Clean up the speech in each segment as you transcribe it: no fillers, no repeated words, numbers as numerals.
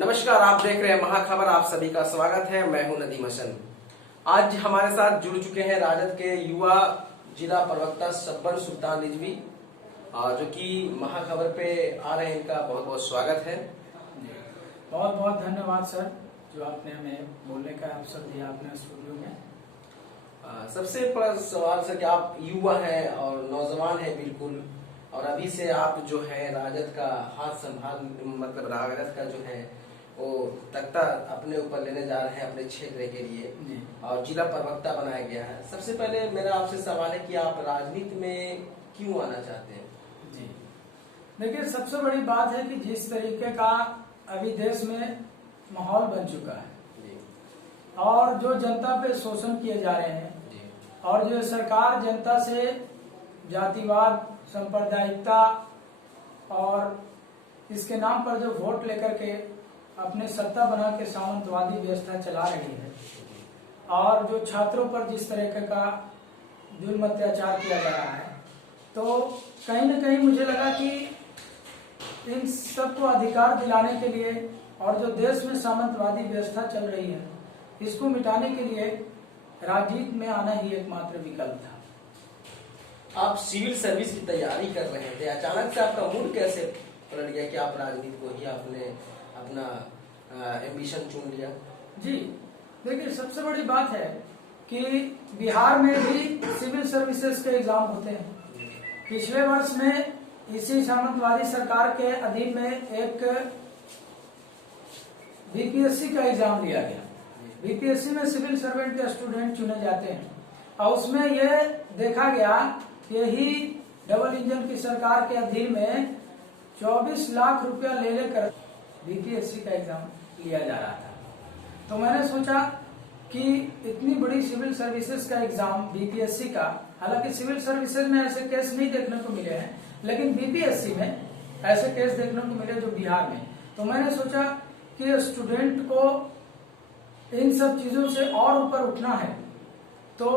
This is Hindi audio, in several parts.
नमस्कार, आप देख रहे हैं महाखबर। आप सभी का स्वागत है। मैं हूं नदीम हसन। आज हमारे साथ जुड़ चुके हैं राजद के युवा जिला प्रवक्ता सब्बर सुल्तान रिजवी, जो कि महाखबर पे आ रहे हैं। इनका बहुत बहुत स्वागत है। बहुत बहुत धन्यवाद सर, जो आपने हमें बोलने का अवसर दिया अपने स्टूडियो में। सबसे बड़ा सवाल सर कि आप युवा हैं और नौजवान हैं बिल्कुल, और अभी से आप जो है राजद का हाथ संभाल, मतलब राजद का जो है वो तख्ता अपने ऊपर लेने जा रहे हैं अपने क्षेत्र के लिए, और जिला प्रवक्ता बनाया गया है। सबसे पहले मेरा आपसे सवाल है कि आप राजनीति में क्यों आना चाहते हैं? जी देखिए, सबसे बड़ी बात है कि जिस तरीके का अभी देश में माहौल बन चुका है और जो जनता पे शोषण किए जा रहे हैं, और जो सरकार जनता से जातिवाद, सांप्रदायिकता और इसके नाम पर जो वोट लेकर के अपने सत्ता बना के सामंतवादी व्यवस्था चला रही है, और जो छात्रों पर जिस तरीके का जुल्म अत्याचार किया जा रहा है, तो कहीं न कहीं मुझे लगा कि इन सबको अधिकार दिलाने के लिए और जो देश में सामंतवादी व्यवस्था चल रही है, इसको मिटाने के लिए राजनीति में आना ही एकमात्र विकल्प था। आप सिविल सर्विस की तैयारी कर रहे थे, अचानक से आपका मूड कैसे पलट गया कि आप राजनीति को ही आपने अपना एम्बिशन चुन लिया? जी देखिए, सबसे बड़ी बात है कि बिहार में भी सिविल सर्विसेज के एग्जाम होते हैं। पिछले वर्ष में इसी सामंतवादी सरकार के अधीन में एक बीपीएससी का एग्जाम लिया गया। बीपीएससी में सिविल सर्वेंट के स्टूडेंट चुने जाते हैं, और उसमें यह देखा गया कि यही डबल इंजन की सरकार के अधीन में 24 लाख रुपया ले लेकर बीपीएससी का एग्जाम लिया जा रहा था। तो मैंने सोचा कि इतनी बड़ी सिविल सर्विसेज का एग्जाम बीपीएससी का, हालांकि सिविल सर्विसेज में ऐसे केस नहीं देखने को मिले हैं, लेकिन बीपीएससी में ऐसे केस देखने को मिले जो बिहार में। तो मैंने सोचा कि स्टूडेंट को इन सब चीजों से और ऊपर उठना है, तो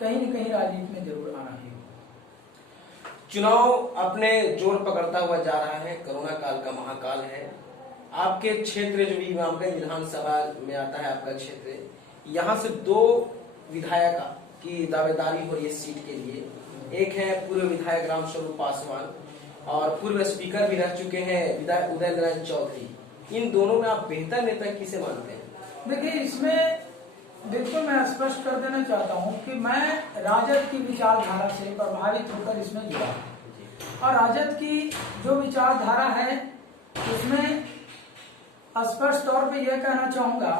कहीं न कहीं राजनीति में जरूर आना ही होगा। चुनाव अपने जोर पकड़ता हुआ जा रहा है। कोरोना काल का महाकाल है। आपके क्षेत्र जो भी इमामगंज विधानसभा में आता है, आपका क्षेत्र, यहाँ से 2 विधायक की दावेदारी हो रही है सीट के लिए। एक है पूर्व विधायक रामस्वरूप पासवान, और पूर्व स्पीकर भी रह चुके हैं विधायक उदय नारायण चौधरी। इन दोनों में आप बेहतर नेता किसे मानते हैं? देखिए, इसमें बिल्कुल मैं स्पष्ट कर देना चाहता हूं कि मैं राजद की विचारधारा से प्रभावित होकर इसमें जुड़ा हूं, और राजद की जो विचारधारा है उसमें स्पष्ट तौर पे यह कहना चाहूंगा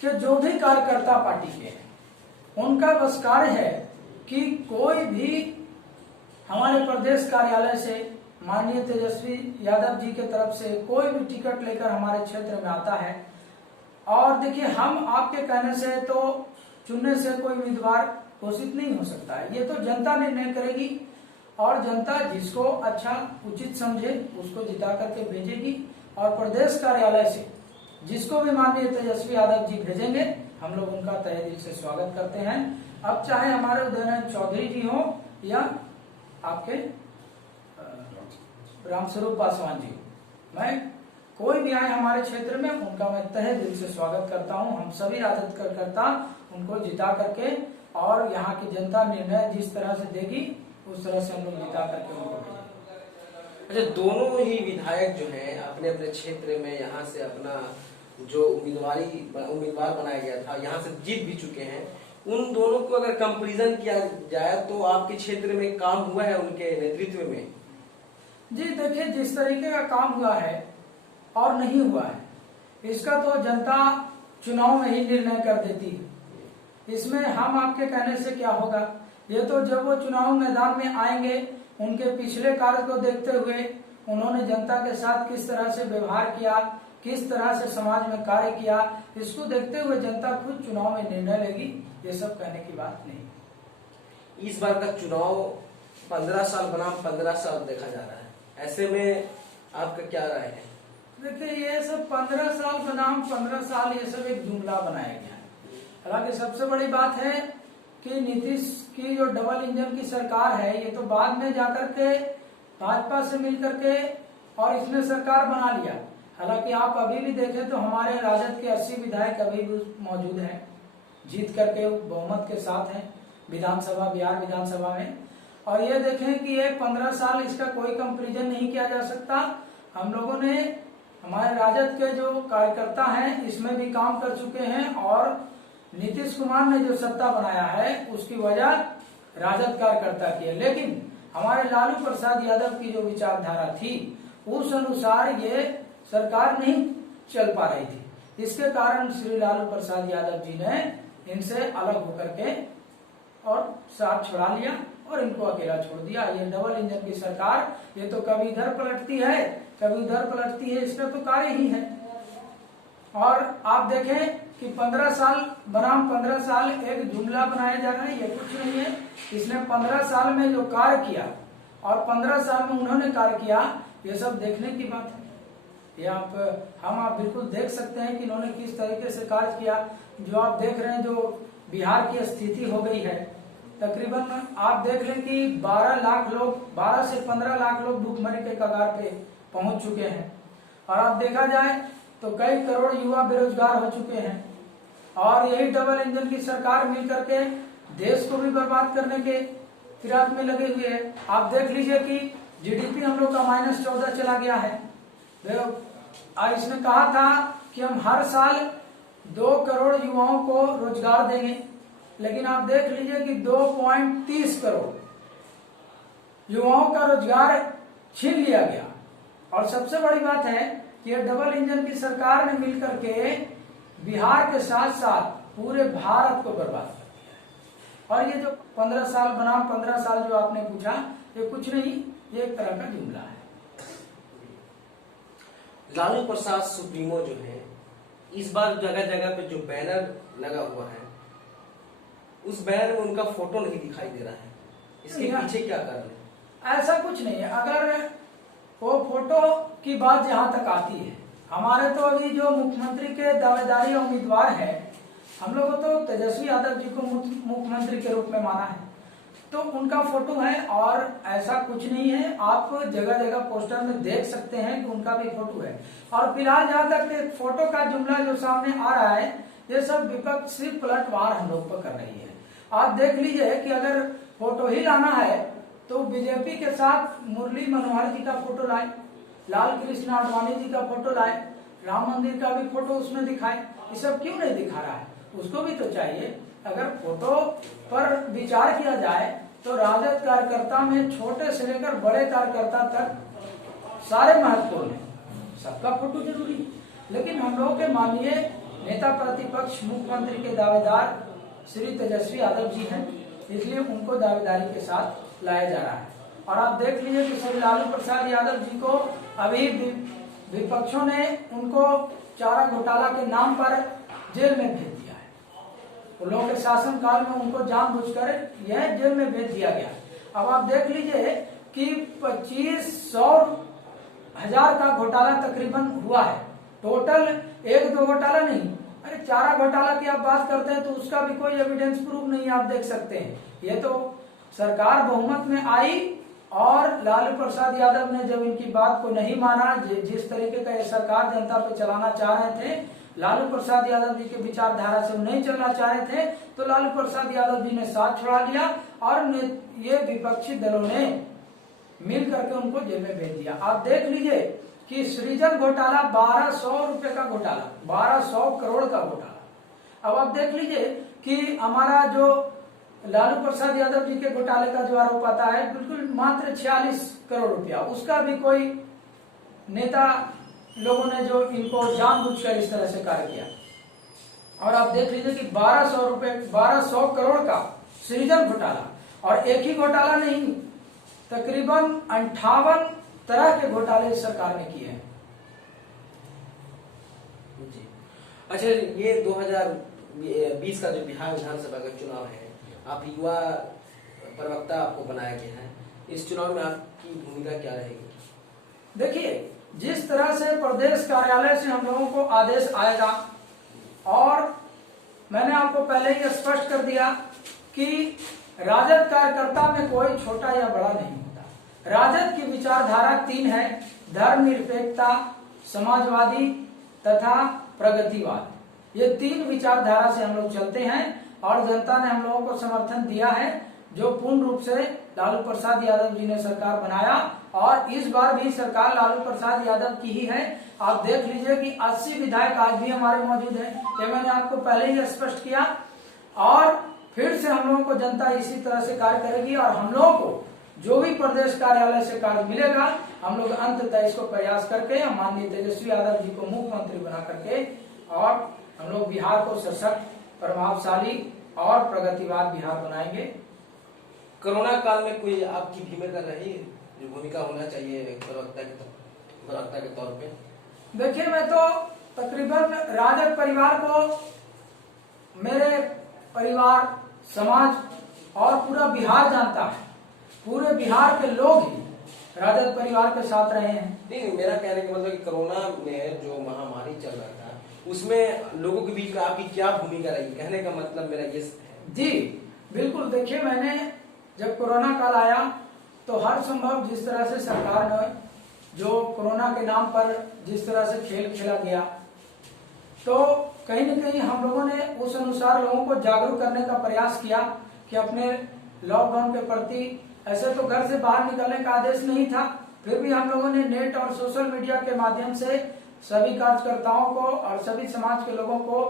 कि जो भी कार्यकर्ता पार्टी के हैं, उनका बस कार्य है कि कोई भी हमारे प्रदेश कार्यालय से माननीय तेजस्वी यादव जी की तरफ से कोई भी टिकट लेकर हमारे क्षेत्र में आता है, और देखिए, हम आपके कहने से तो चुनने से कोई उम्मीदवार घोषित नहीं हो सकता है। ये तो जनता निर्णय करेगी, और जनता जिसको अच्छा उचित समझे उसको जिता करके भेजेगी, और प्रदेश कार्यालय से जिसको भी माननीय तेजस्वी यादव जी भेजेंगे, हम लोग उनका तहे दिल से स्वागत करते हैं। अब चाहे हमारे उदय नारायण चौधरी जी हो या आपके रामस्वरूप पासवान जी, मैं कोई भी आए हमारे क्षेत्र में, उनका मैं तहे दिल से स्वागत करता हूं। हम सभी राजद कार्यकर्ता उनको जिता करके, और यहाँ की जनता निर्णय जिस तरह से देगी उस तरह से हम लोग जिता करके उनको भेजेंगे। अच्छा, दोनों ही विधायक जो हैं अपने अपने क्षेत्र में यहाँ से अपना जो उम्मीदवार बनाया गया था, यहाँ से जीत भी चुके हैं। उन दोनों को अगर कंपैरिजन किया जाए तो आपके क्षेत्र में काम हुआ है उनके नेतृत्व में? जी देखिए, जिस तरीके का काम हुआ है और नहीं हुआ है, इसका तो जनता चुनाव में ही निर्णय कर देती है। इसमें हम आपके कहने से क्या होगा, ये तो जब वो चुनाव मैदान में आएंगे, उनके पिछले कार्य को देखते हुए उन्होंने जनता के साथ किस तरह से व्यवहार किया, किस तरह से समाज में कार्य किया, इसको देखते हुए जनता खुद चुनाव में निर्णय लेगी। ये सब कहने की बात नहीं। इस बार का चुनाव 15 साल बनाम 15 साल देखा जा रहा है, ऐसे में आपका क्या राय है? देखिए, ये सब 15 साल बनाम 15 साल, ये सब एक जुमला बनाया गया है। हालांकि सबसे बड़ी बात है कि नीतीश की जो डबल इंजन की सरकार है, ये तो बाद में जाकर के भाजपा से मिलकर के और इसने सरकार बना लिया। हालांकि आप अभी भी देखें तो हमारे राजद के 80 विधायक अभी भी मौजूद हैं, जीत करके बहुमत के साथ हैं विधानसभा, बिहार विधानसभा में। और ये देखें कि ये 15 साल, इसका कोई कंपैरिजन नहीं किया जा सकता। हम लोगों ने, हमारे राजद के जो कार्यकर्ता हैं इसमें भी काम कर चुके हैं, और नीतीश कुमार ने जो सत्ता बनाया है उसकी वजह राजद कार्यकर्ता की है। लेकिन हमारे लालू प्रसाद यादव की जो विचारधारा थी उस अनुसार ये सरकार नहीं चल पा रही थी। इसके कारण श्री लालू प्रसाद यादव जी ने इनसे अलग होकर के और साथ छुड़ा लिया और इनको अकेला छोड़ दिया। ये डबल इंजन की सरकार, ये तो कभी इधर पलटती है कभी उधर पलटती है, इसका तो कार्य ही है। और आप देखें कि 15 साल बनाम 15 साल एक जुमला बनाया जा रहा है, ये कुछ नहीं है। इसने 15 साल में जो कार्य किया और 15 साल में उन्होंने कार्य किया, ये सब देखने की बात है। ये आप बिल्कुल देख सकते हैं कि इन्होंने किस तरीके से कार्य किया। जो आप देख रहे हैं, जो बिहार की स्थिति हो गई है, तकरीबन आप देख लें कि 12 लाख लोग, 12 से 15 लाख लोग भूखमरी के कगार पे पहुंच चुके हैं। और आप देखा जाए तो कई करोड़ युवा बेरोजगार हो चुके हैं। और यही डबल इंजन की सरकार मिलकर के देश को भी बर्बाद करने के फिराक में लगे हुए हैं। आप देख लीजिए कि जीडीपी हम लोग का -14 चला गया है। इसने कहा था कि हम हर साल 2 करोड़ युवाओं को रोजगार देंगे, लेकिन आप देख लीजिए कि 2.30 करोड़ युवाओं का रोजगार छीन लिया गया। और सबसे बड़ी बात है कि यह डबल इंजन की सरकार ने मिलकर के बिहार के साथ साथ पूरे भारत को बर्बाद कर दिया। और ये जो 15 साल बनाम 15 साल जो आपने पूछा, ये कुछ नहीं, ये एक तरह का जुमला है। लालू प्रसाद सुप्रीमो जो है, इस बार जगह जगह पे जो बैनर लगा हुआ है, उस बैनर में उनका फोटो नहीं दिखाई दे रहा है। इसके पीछे क्या कारण है? ऐसा कुछ नहीं है। अगर वो फोटो की बात जहां तक आती है, हमारे तो अभी जो मुख्यमंत्री के दावेदारी उम्मीदवार हैं, हम लोगों तो तेजस्वी यादव जी को मुख्यमंत्री के रूप में माना है, तो उनका फोटो है। और ऐसा कुछ नहीं है, आप जगह जगह पोस्टर में देख सकते हैं कि उनका भी फोटो है। और फिलहाल जहां तक फोटो का जुमला जो सामने आ रहा है, ये सब विपक्ष सिर्फ पलटवार हम लोग पर कर रही है। आप देख लीजिए कि अगर फोटो ही लाना है तो बीजेपी के साथ मुरली मनोहर जी का फोटो लाए, लाल कृष्ण आडवाणी जी का फोटो लाए, राम मंदिर का भी फोटो उसमें दिखाए। ये सब क्यों नहीं दिखा रहा है? उसको भी तो चाहिए। अगर फोटो पर विचार किया जाए तो राजद कार्यकर्ता में छोटे से लेकर बड़े कार्यकर्ता तक सारे महत्वपूर्ण हैं, सबका फोटो जरूरी। लेकिन हम लोगों के माननीय नेता प्रतिपक्ष मुख्यमंत्री के दावेदार श्री तेजस्वी यादव जी हैं, इसलिए उनको दावेदारी के साथ लाया जा रहा है। और आप देख लीजिए कि श्री लालू प्रसाद यादव जी को अभी विपक्षों ने उनको चारा घोटाला के नाम पर जेल में भेज दिया है। उन लोगों के शासन काल में उनको जानबूझकर यह जेल में भेज दिया गया। अब आप देख लीजिए कि 2500 हजार का घोटाला तकरीबन हुआ है। टोटल 1-2 घोटाला नहीं, अरे चारा घोटाला की आप बात करते हैं तो उसका भी कोई एविडेंस प्रूफ नहीं, आप देख सकते हैं। ये तो सरकार बहुमत में आई और लालू प्रसाद यादव ने जब इनकी बात को नहीं माना, जिस तरीके का ये सरकार जनता पे चलाना चाह रहे थे, लालू प्रसाद यादव जी के विचारधारा से नहीं चलना चाह रहे थे, तो लालू प्रसाद यादव जी ने साथ छोड़ा लिया और ये विपक्षी दलों ने मिल करके उनको जेल में भेज दिया। आप देख लीजिए कि सृजन घोटाला 1200 रुपए का घोटाला, 1200 करोड़ का घोटाला। अब आप देख लीजिए कि हमारा जो लालू प्रसाद यादव जी के घोटाले का जो आरोप आता है, बिल्कुल मात्र 46 करोड़ रुपया, उसका भी कोई नेता लोगों ने जो इनको जानबूझकर इस तरह से कार्य किया। और आप देख लीजिए कि 1200 करोड़ का सृजन घोटाला, और एक ही घोटाला नहीं, तकरीबन 58 तरह के घोटाले इस सरकार ने किए हैं। जी। अच्छा, ये 2020 का जो बिहार विधानसभा का चुनाव है, आप युवा प्रवक्ता आपको बनाया गया है, इस चुनाव में आपकी भूमिका क्या रहेगी? देखिए, जिस तरह से प्रदेश कार्यालय से हम लोगों को आदेश आएगा, और मैंने आपको पहले ही स्पष्ट कर दिया कि राजद कार्यकर्ता में कोई छोटा या बड़ा नहीं होता। राजद की विचारधारा 3 है धर्मनिरपेक्षता, समाजवादी तथा प्रगतिवाद। ये 3 विचारधारा से हम लोग चलते हैं और जनता ने हम लोगों को समर्थन दिया है, जो पूर्ण रूप से लालू प्रसाद यादव जी ने सरकार बनाया और इस बार भी सरकार लालू प्रसाद यादव की ही है। आप देख लीजिए कि 80 विधायक आज भी हमारे मौजूद हैं, ये मैंने आपको पहले ही स्पष्ट किया। और फिर से हम लोगों को जनता इसी तरह से कार्य करेगी और हम लोगों को जो भी प्रदेश कार्यालय से कार्य मिलेगा, हम लोग अंततः इसको प्रयास करके माननीय तेजस्वी यादव जी को मुख्यमंत्री बना करके और हम लोग बिहार को सशक्त, प्रभावशाली और प्रगतिवाद बिहार बनाएंगे। कोरोना काल में कोई आपकी भूमिका रही, जो भूमिका होना चाहिए प्रवक्ता के तौर पे? देखिए, मैं तो तकरीबन राजद परिवार को, मेरे परिवार, समाज और पूरा बिहार जानता है। पूरे बिहार के लोग ही राजद परिवार के साथ रहे हैं। नहीं, मेरा कहने का मतलब कि कोरोना में जो महामारी चल रहा था, उसमें लोगों के बीच में आपकी क्या भूमिका रही? कहने का मतलब मेरा ये है। जी बिल्कुल, देखिए, मैंने जब कोरोना काल आया तो हर संभव जिस तरह से सरकार ने जो कोरोना के नाम पर जिस तरह से खेल खेला गया, तो कहीं न कहीं हम लोगों ने उस अनुसार लोगों को जागरूक करने का प्रयास किया कि अपने लॉकडाउन के प्रति, ऐसे तो घर से बाहर निकलने का आदेश नहीं था, फिर भी हम लोगों ने नेट और सोशल मीडिया के माध्यम से सभी कार्यकर्ताओं को और सभी समाज के लोगों को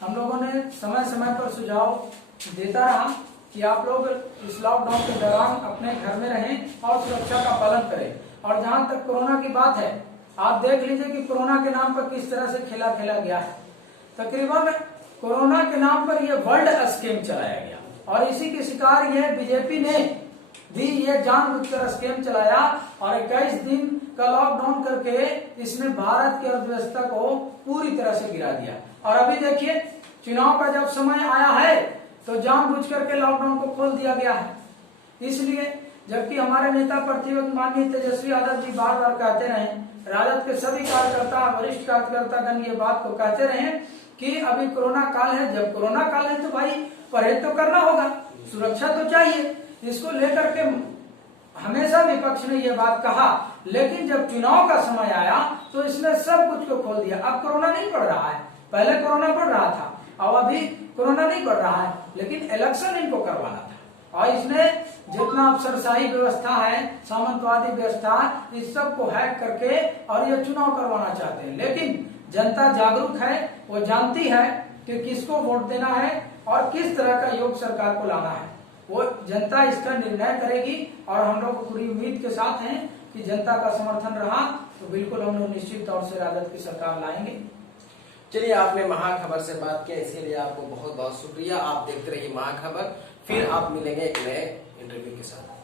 हम लोगों ने समय समय पर सुझाव देता रहा कि आप लोग इस लॉकडाउन के दौरान अपने घर में रहें और सुरक्षा का पालन करें। और जहां तक कोरोना की बात है, आप देख लीजिए कि कोरोना के नाम पर किस तरह से खेला खेला गया है। तकरीबन कोरोना के नाम पर यह वर्ल्ड स्कीम चलाया गया और इसी के शिकार ये बीजेपी ने भी ये जानबूझकर स्कीम चलाया और 21 दिन का लॉकडाउन करके इसने भारत की अर्थव्यवस्था को पूरी तरह से गिरा दिया। और अभी देखिए, चुनाव का जब समय आया है तो जानबूझ करके लॉकडाउन को खोल दिया गया है। इसलिए जबकि हमारे नेता प्रतिपक्ष माननीय तेजस्वी यादव जी बार बार कहते रहे, राजद के सभी कार्यकर्ता, वरिष्ठ कार्यकर्तागण ये बात को कहते रहे कि अभी कोरोना काल है। जब कोरोना काल है तो भाई परहेज तो करना होगा, सुरक्षा तो चाहिए। इसको लेकर के हमेशा विपक्ष ने ये बात कहा, लेकिन जब चुनाव का समय आया तो इसने सब कुछ को खोल दिया। अब कोरोना नहीं बढ़ रहा है, पहले कोरोना बढ़ रहा था और अभी कोरोना नहीं बढ़ रहा है, लेकिन इलेक्शन इनको करवाना था और इसने जितना अफसरशाही व्यवस्था है, सामंतवादी व्यवस्था, इस सब को हैक करके और ये चुनाव करवाना चाहते हैं। लेकिन जनता जागरूक है, वो जानती है कि किसको वोट देना है और किस तरह का योग सरकार को लाना है। वो जनता इसका निर्णय करेगी और हम लोग पूरी उम्मीद के साथ हैं कि जनता का समर्थन रहा तो बिल्कुल हम लोग निश्चित तौर से राजद की सरकार लाएंगे। चलिए, आपने महाखबर से बात किया, इसके लिए आपको बहुत बहुत शुक्रिया। आप देखते रहिए महाखबर, फिर आप मिलेंगे एक नए इंटरव्यू के साथ।